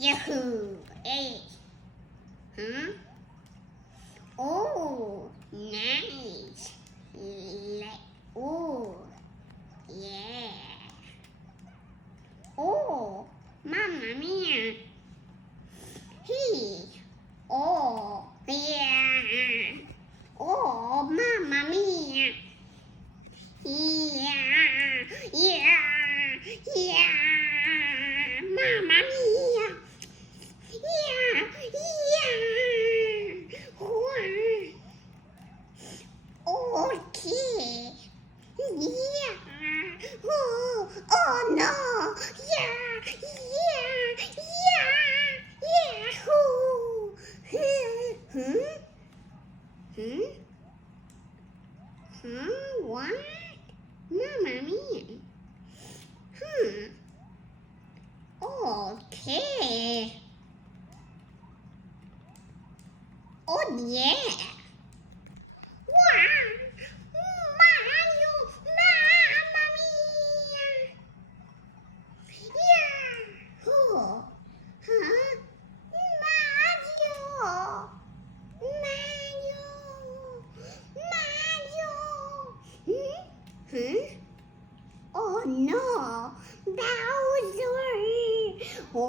Yahoo! Hey. Huh? Oh, nice. Oh, yeah. Oh, Mamma Mia. He. Oh, yeah. Oh, Mamma Mia. Yeah, yeah, yeah. Mamma Mia. Yeah, yeah. Okay. Yeah. Oh no. Yeah, yeah, yeah. Yahoo. Hmm? Hmm? Huh? What? Mamma Mia. Okay. Oh yeah.